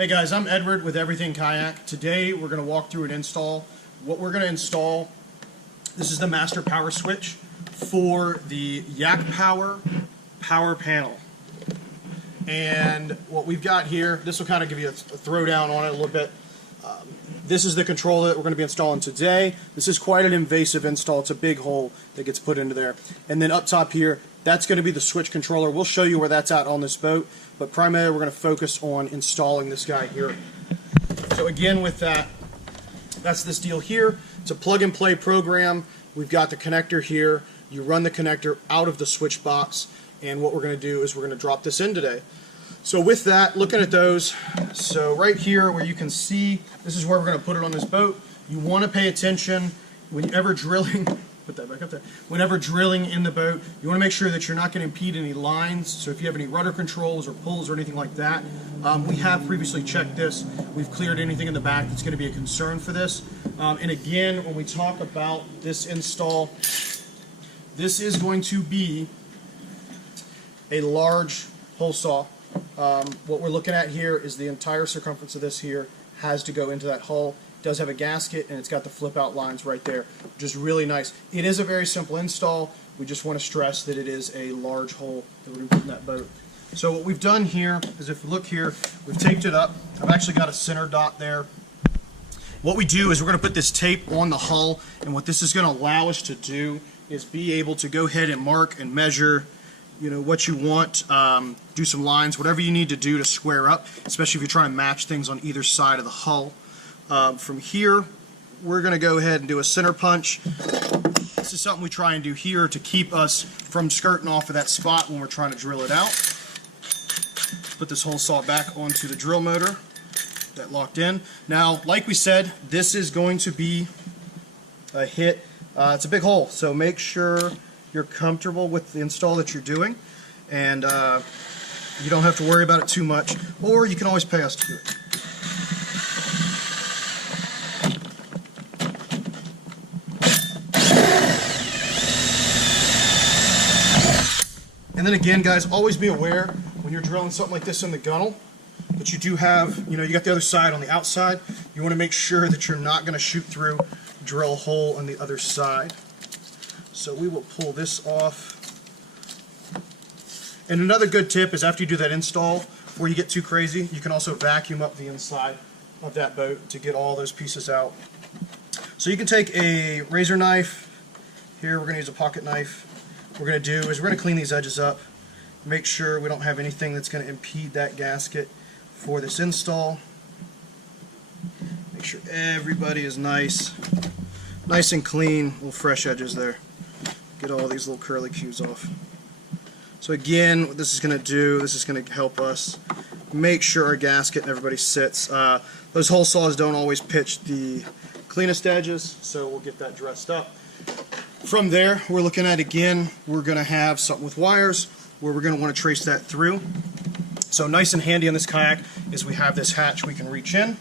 Hey guys, I'm Edward with Everything Kayak. Today we're going to walk through an install. What we're going to install, this is the master power switch for the YakPower power panel. And what we've got here, this will kind of give you a throwdown on it a little bit. This is the controller that we're going to be installing today. This is quite an invasive install. It's a big hole that gets put into there. And then up top here, that's going to be the switch controller. We'll show you where that's at on this boat, but primarily we're going to focus on installing this guy here. So again, with that, that's this deal here. It's a plug-and-play program. We've got the connector here. You run the connector out of the switch box, and what we're going to do is we're going to drop this in today. So with that, looking at those, so right here where you can see, this is where we're going to put it on this boat. You want to pay attention whenever drilling, put that back up there, whenever drilling in the boat, you want to make sure that you're not going to impede any lines. So if you have any rudder controls or pulls or anything like that, we have previously checked this. We've cleared anything in the back that's going to be a concern for this. And again, when we talk about this install, this is going to be a large hole saw. What we're looking at here is the entire circumference of this here has to go into that hull. It does have a gasket, and it's got the flip out lines right there, which is really nice. It is a very simple install. We just want to stress that it is a large hole that we're going to put in that boat. So what we've done here is, if you look here, we've taped it up. I've actually got a center dot there. What we do is we're going to put this tape on the hull, and what this is going to allow us to do is be able to go ahead and mark and measure, you know, what you want, do some lines, whatever you need to do to square up, especially if you're trying to match things on either side of the hull. From here, we're going to go ahead and do a center punch. This is something we try and do here to keep us from skirting off of that spot when we're trying to drill it out. Put this hole saw back onto the drill motor, that locked in. Now, like we said, this is going to be a hit. It's a big hole, so make sure you're comfortable with the install that you're doing, and you don't have to worry about it too much, or you can always pay us to do it. And then again, guys, always be aware when you're drilling something like this in the gunnel that you do have, you know, you got the other side on the outside. You want to make sure that you're not going to shoot through, drill a hole on the other side. So we will pull this off. And another good tip is, after you do that install, before you get too crazy, you can also vacuum up the inside of that boat to get all those pieces out. So you can take a razor knife. Here we're going to use a pocket knife. What we're going to do is we're going to clean these edges up, make sure we don't have anything that's going to impede that gasket for this install. Make sure everybody is nice and clean, little fresh edges there. Get all these little curly cues off. So again, what this is going to do, this is going to help us make sure our gasket and everybody sits. Those hole saws don't always pitch the cleanest edges, so we'll get that dressed up. From there, we're looking at, again, we're going to have something with wires where we're going to want to trace that through. So nice and handy on this kayak is we have this hatch we can reach in.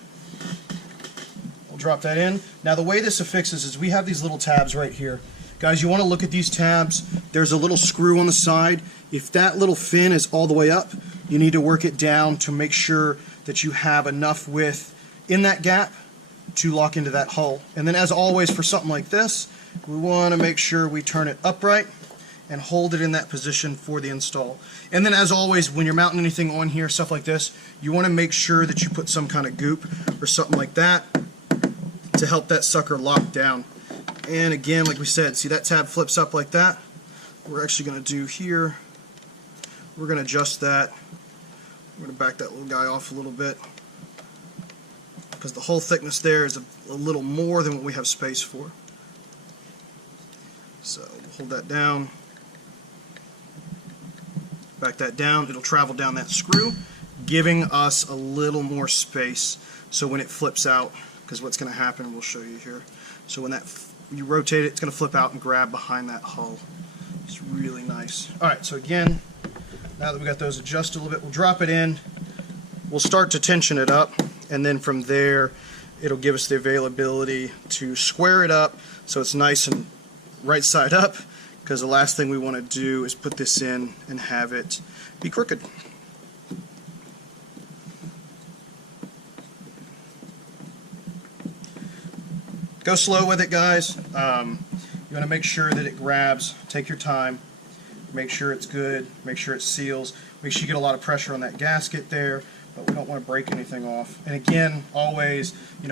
We'll drop that in. Now the way this affixes is we have these little tabs right here. Guys, you want to look at these tabs. There's a little screw on the side. If that little fin is all the way up, you need to work it down to make sure that you have enough width in that gap to lock into that hull. And then, as always, for something like this, we want to make sure we turn it upright and hold it in that position for the install. And then, as always, when you're mounting anything on here, stuff like this, you want to make sure that you put some kind of goop or something like that to help that sucker lock down. And again, like we said, see that tab flips up like that? We're actually going to do here, we're going to adjust that. We're going to back that little guy off a little bit, because the whole thickness there is a little more than what we have space for. So we'll hold that down, back that down. It'll travel down that screw, giving us a little more space so when it flips out, because what's going to happen, we'll show you here. So when that you rotate it, it's going to flip out and grab behind that hull. It's really nice. Alright, so again, now that we got those adjusted a little bit, we'll drop it in. We'll start to tension it up, and then from there it'll give us the availability to square it up so it's nice and right side up, because the last thing we want to do is put this in and have it be crooked. Go slow with it, guys. You want to make sure that it grabs. Take your time. Make sure it's good. Make sure it seals. Make sure you get a lot of pressure on that gasket there, but we don't want to break anything off. And again, always,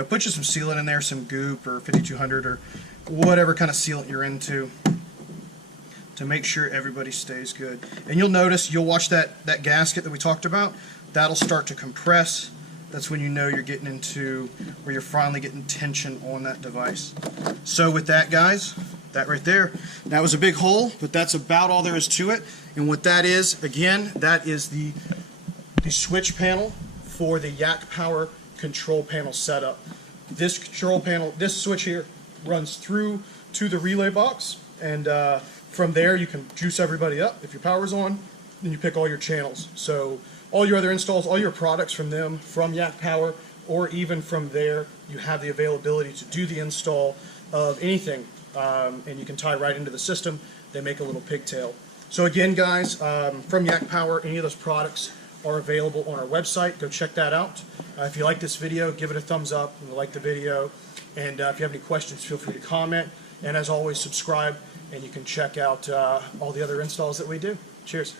put you some sealant in there, some goop or 5200 or whatever kind of sealant you're into, to make sure everybody stays good. And you'll notice, you'll watch that gasket that we talked about, that'll start to compress. That's when you know you're getting into where you're finally getting tension on that device. So with that, guys, that right there, that was a big hole, but that's about all there is to it. And what that is, again, that is the switch panel for the YakPower control panel setup. This control panel, this switch here, runs through to the relay box, and from there you can juice everybody up. If your power's on, then you pick all your channels. So all your other installs, all your products from them, from YakPower, or even from there, you have the availability to do the install of anything, and you can tie right into the system. They make a little pigtail. So again, guys, from YakPower, any of those products are available on our website. Go check that out. If you like this video, give it a thumbs up and like the video. And if you have any questions, feel free to comment. And as always, subscribe, and you can check out all the other installs that we do. Cheers.